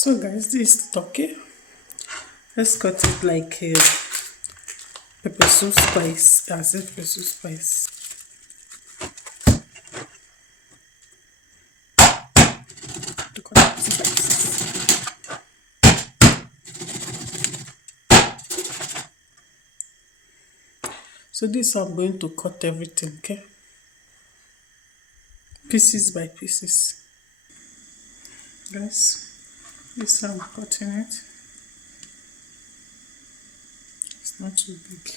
So guys, this is turkey. Let's cut it like a pepper soup spice. As a pepper soup spice. To cut it slices. So this I'm going to cut everything, okay? Pieces by pieces. Guys, this is how I'm cutting it. It's not too big.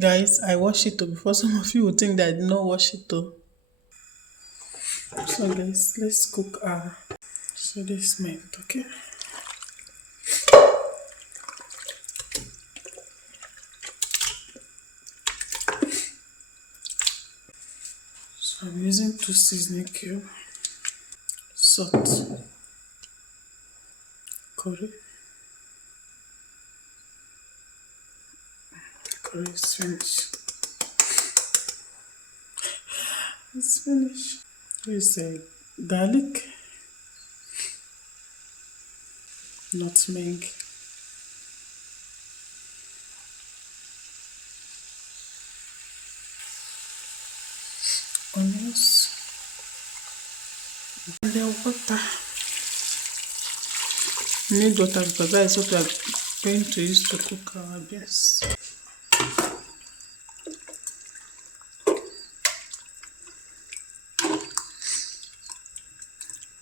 Guys, I wash it before some of you will think that I did not wash it though. So guys, let's cook our so this meat, okay? So I'm using 2 seasoning cubes, salt, curry. Curry is finished. It's finished. Here's garlic, nutmeg, onions, and then water. We need water because that is what we are going to use to cook our beans.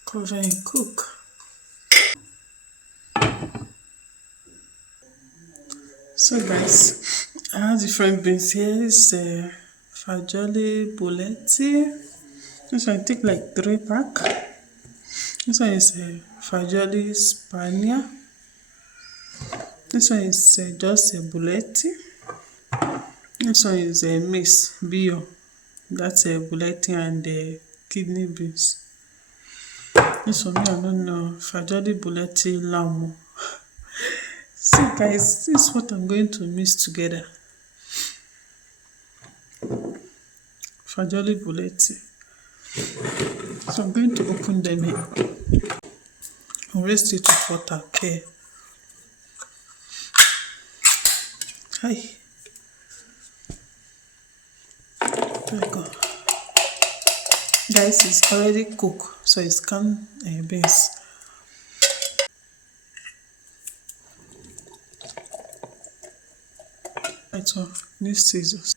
Cover and cook. So guys, I have different beans here. It's fagioli, borlotti. This one I take like 3 pack. This one is fagioli, spagna. This one is just a borlotti. This one is a mix bio. That's a borlotti and kidney beans. This one I don't know. Fagioli, borlotti, lamon. So guys, this is what I'm going to mix together. Fagioli, borlotti. So I'm going to open them here. I'll rest it with water, okay? Hi. There we go. Guys, it's already cooked, so it's canned beans. Right, so need scissors.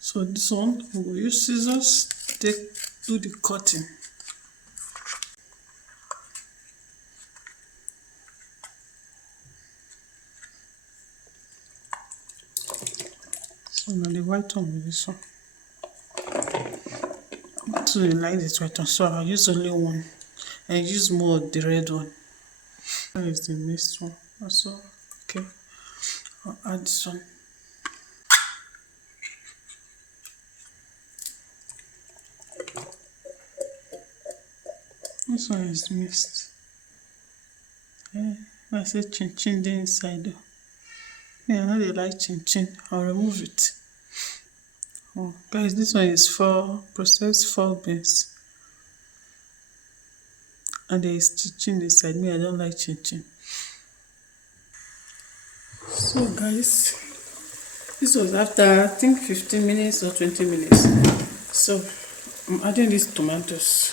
So this one, we will use scissors to do the cutting. So now the white one with this one. I want to like this white one, so I'll use only one and use more of the red one. That is the next one. Also, okay. I'll add this one. This one is mixed. I said chin chin there inside though. Yeah, I know they like chin chin. I'll remove it. Oh, guys, this one is for processed 4 beans. And there is chin chin inside. Me, I don't like chin chin. So guys, this was after I think 15 minutes or 20 minutes. So I'm adding these tomatoes.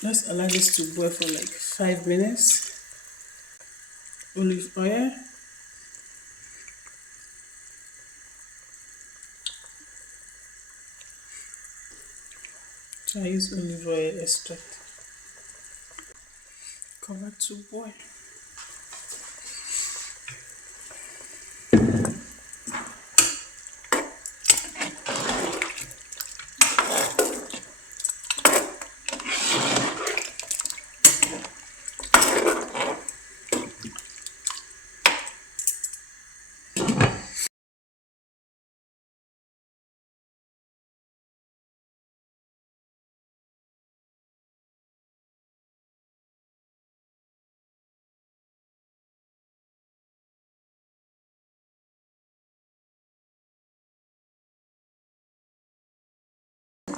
Let's allow this to boil for like 5 minutes. Olive oil. So I use olive oil extract. Cover to boil.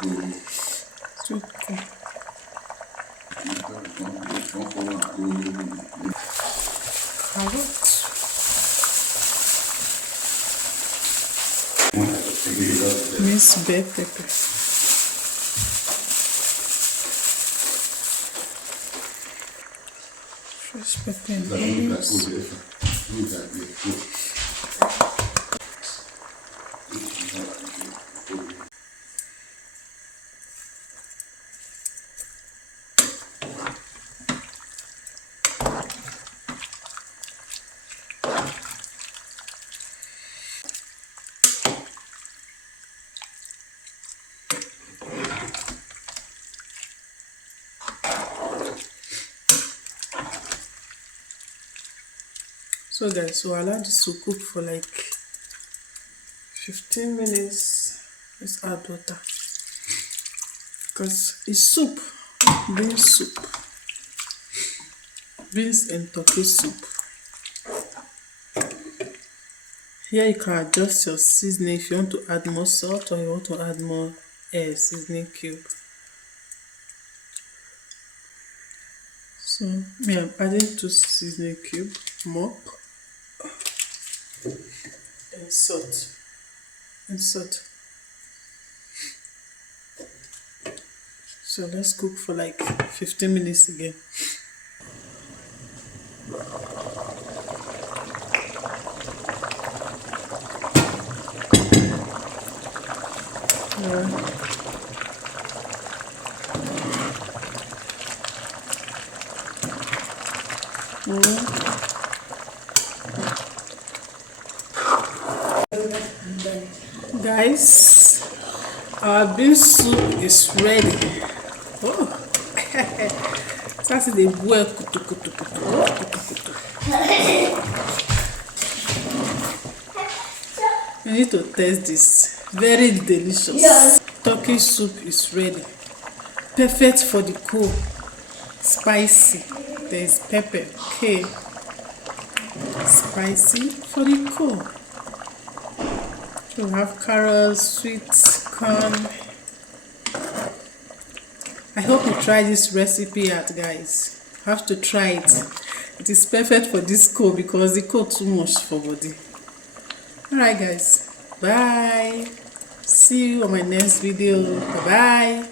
Sweet corn. Carrot. Minced bell pepper. Fresh pepper and onions. So guys, we'll allow this to cook for like 15 minutes. Let's add water because it's soup, beans soup, beans and turkey soup. Here you can adjust your seasoning if you want to add more salt or you want to add more seasoning cube. So me, I'm adding 2 seasoning cube more and salt. So let's cook for like 15 minutes again. Guys, our bean soup is ready. Oh, that's the boil. You need to taste this. Very delicious. Turkey soup is ready. Perfect for the cold. Spicy. There is pepper. Okay. Spicy for the cold. We have carrots, sweet corn. I hope you try this recipe out, guys. You have to try it. It is perfect for this cold because the cold too much for body. Alright guys, bye. See you on my next video. Bye bye.